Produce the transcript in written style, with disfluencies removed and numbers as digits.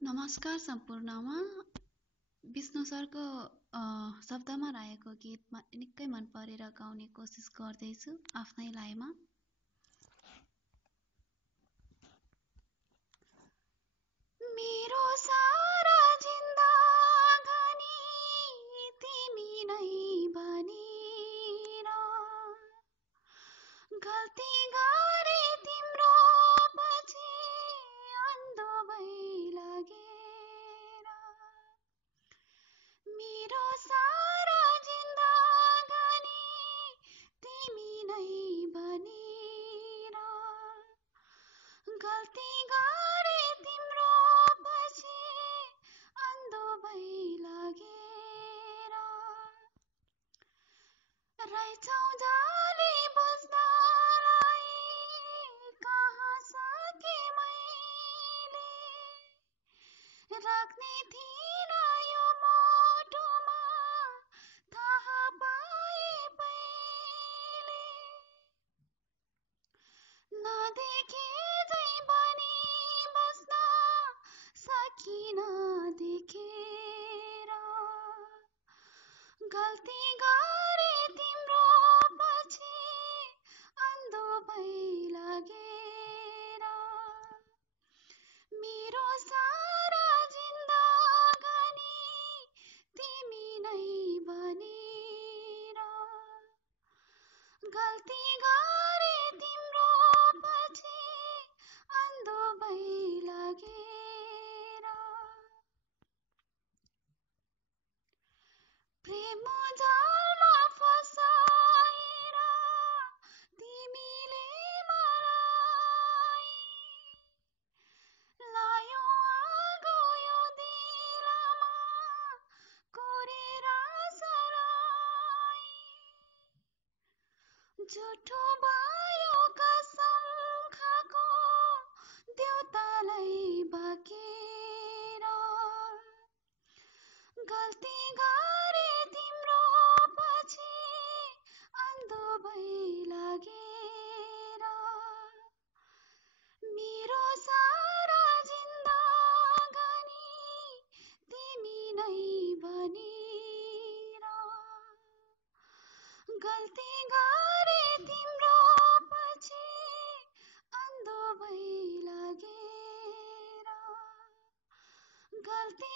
नमस्कार सम्पूर्णमा विष्णु सरको शब्दमा रहेको गीत निकै मन परेर गाउने कोसिस गर्दैछु आफ्नै लयमा। मेरो सारा जिन्दगानी तिमी नै बनेर गल्ती गरे तिम्रो पछि अन्धो भई लागेर मेरो सारा जिन्दगानी तिमी नै बनेर गल्ती गरे तिम्रो पछि अन्धो भई लागेर रहेछौ जाली बुझ्नलाई कहाँ सके मैले राख्ने थिइन यो मोटोमा थाहा पाए पहिले नदेखे झै बनी बस्न सकिन देखेर गल्ती गरे तिम्रो पछि अन्धो भई लागेर मेरो सारा जिन्दगानी तिमी नै बनेर गल्ती गरे तिम्रो पछि अन्धो भई लागेर प्रेम जालमा फसाएर तिमीले मलाई लायौ आगो यो दिलमा कोरेर सराई झुठो भयो कसम खाको देउतालाई बाकेर गल्ती गरे तिम्रो पछि अन्धो भई लागेर मेरो सारा जिन्दगानी तिमी नै बनेर गल्ती गरे तिम्रो पछि अन्धो भई लागेर गल्ती